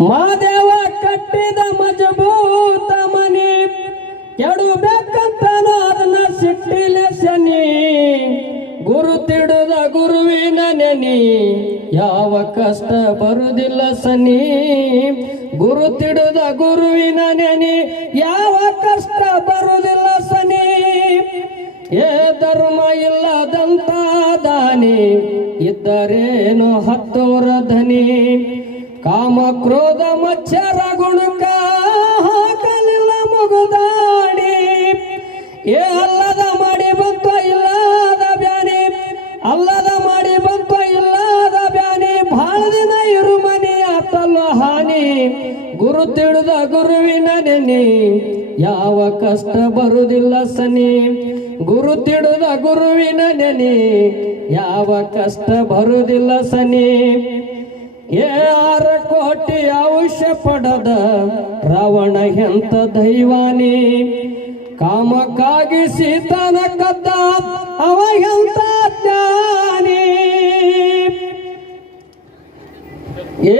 ಮಾದೇವ ಕಟ್ಟಿದ ಮಜಬೂತ ಮನಿ ಕೆಡಬೇಕಂತ ಅದನ್ನ ಸಿಟ್ಟಿಲೆ ಶನಿ ಗುರುತಿಡುದ ಗುರುವಿನ ನೆನಿ ಯಾವ ಕಷ್ಟ ಬರುವುದಿಲ್ಲ ಸನಿ ಗುರುತಿಡುದ ಗುರುವಿನ ನೆನಿ ಯಾವ ಕಷ್ಟ ಬರುವುದಿಲ್ಲ ಸನಿ ಏ ಧರ್ಮ ಇಲ್ಲದಂತ ದಾನಿ ಇದ್ದರೇನು ಹತ್ತೋರ ಧನಿ ಕಾಮ ಕ್ರೋಧ ಮಚ್ಚರ ಗುಣಕ ಹಾಕಲಿಲ್ಲ ಮುಗುದಾಡಿ ಏ ಅಲ್ಲದ ಮಾಡಿ ಬಂತ ಇಲ್ಲದ ಬ್ಯಾನಿ ಅಲ್ಲದ ಮಾಡಿ ಬಂತ ಇಲ್ಲದ ಬ್ಯಾನಿ ಬಹಳ ದಿನ ಇರು ಮನಿ ಆತಲ್ಲ ಹಾನಿ ಗುರು ತಿಳಿದ ಗುರುವಿನ ನೆನಿ ಯಾವ ಕಷ್ಟ ಬರುವುದಿಲ್ಲ ಸನಿ ಗುರು ತಿಳಿದ ಗುರುವಿನ ನೆನಿ ಯಾವ ಕಷ್ಟ ಬರುವುದಿಲ್ಲ ಸನಿ ಏ 6 ಕೋಟಿ ಔಷ್ಯ ಪಡದ ರಾವಣ ಎಂತ ದೈವಾನಿ ಕಾಮಕ್ಕಾಗಿ ಸೀತನ ಕದ್ದ ಅವ ಎಂತ ಜ್ಞಾನಿ ಏ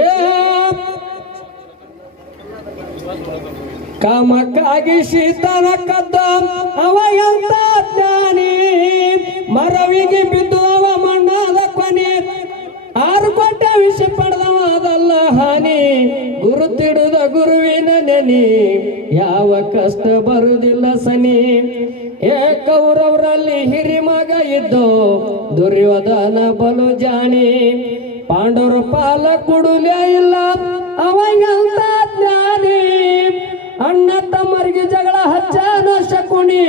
ಕಾಮಕ್ಕಾಗಿ ಸೀತನ ಕದ್ದ ಅವ ಎಂತ ಜ್ಞಾನಿ ಮರವಿಗೆ ಬಿದ್ದು ಅವ ಮಣ್ಣಾದ ಕೊನೆ 6 ಕೋಟಿ ವಿಷ ಪಡೆದವ ಅದಲ್ಲ ಹಾನಿ ಗುರುತಿಡುದ ಗುರುವಿನ ನೆನಿ ಯಾವ ಕಷ್ಟ ಬರುವುದಿಲ್ಲ ಸನಿ ಏ ಕೌರವರಲ್ಲಿ ಹಿರಿಮಗ ಇದ್ದು ದುರ್ಯೋಧನ ಬಲು ಜಾಣಿ ಪಾಂಡವರು ಪಾಲ ಕುಡುಲೇ ಇಲ್ಲ ಅವಂತ ಜ್ಞಾನಿ ಅಣ್ಣ ತಮ್ಮರಿಗೆ ಜಗಳ ಹಚ್ಚಾನ ಶಕುಣಿ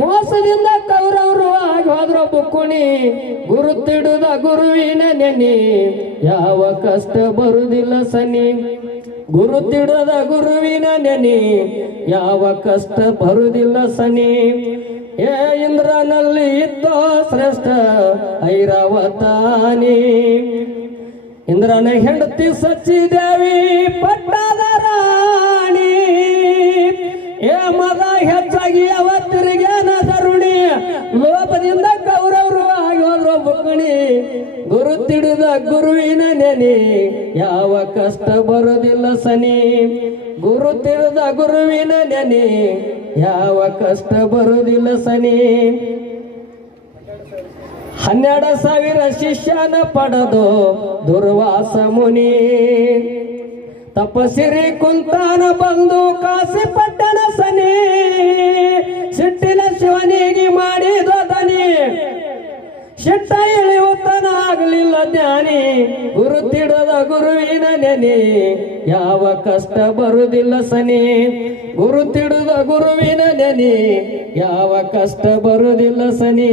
ಮೋಸದಿಂದ ಕೌರವರು ಆಗಿ ಹೋದ್ರ ಬುಕ್ಕುಣಿ ಗುರುತಿಡುದ ಗುರುವಿನ ನೆನಿ ಯಾವ ಕಷ್ಟ ಬರುವುದಿಲ್ಲ ಸನಿ ಗುರುತಿಡುದ ಗುರುವಿನ ನೆನಿ ಯಾವ ಕಷ್ಟ ಬರುವುದಿಲ್ಲ ಸನಿ ಏ ಇಂದ್ರನಲ್ಲಿ ಇದ್ದೋ ಶ್ರೇಷ್ಠ ಐರಾವತಾನಿ ಇಂದ್ರನ ಹೆಂಡತಿ ಸಚ್ಚಿದೇವಿ ಪಟ್ಟದ ರಾಣಿ ಏ ಮದ ಹೆಚ್ಚಾಗಿ ಅವತ್ತಿರಿಗೇನ ತರುಣಿ ಲೋಪದಿಂದ ಕೌರವರು ಆಗಿ ಹೋದ್ರು ಬುಕ್ಕಣಿ ಗುರುತಿಡಿದ ಗುರುವಿನ ನೆನಿ ಯಾವ ಕಷ್ಟ ಬರೋದಿಲ್ಲ ಸನಿ ಗುರುತಿಡಿದ ಗುರುವಿನ ನೆನಿ ಯಾವ ಕಷ್ಟ ಬರೋದಿಲ್ಲ ಸನಿ 12,000 ಶಿಷ್ಯನ ಪಡೆದು ದುರ್ವಾಸ ಮುನಿ ತಪಸಿರಿ ಕುಂತಾನ ಬಂದು ಕಾಸಿ ಪಟ್ಟಣ ಸನಿ ಸಿಟ್ಟಿನ ಶಿವನಿಗೆ ಮಾಡಿದ ದನಿ ಶಿಟ್ಟ ಇಳಿಯುತ್ತನ ಆಗಲಿಲ್ಲ ಜ್ಞಾನಿ ಗುರುತಿಡದ ಗುರುವಿನ ನೆನಿ ಯಾವ ಕಷ್ಟ ಬರುವುದಿಲ್ಲ ಸನಿ ಗುರುತಿಡುದ ಗುರುವಿನ ನೆನಿ ಯಾವ ಕಷ್ಟ ಬರುವುದಿಲ್ಲ ಸನಿ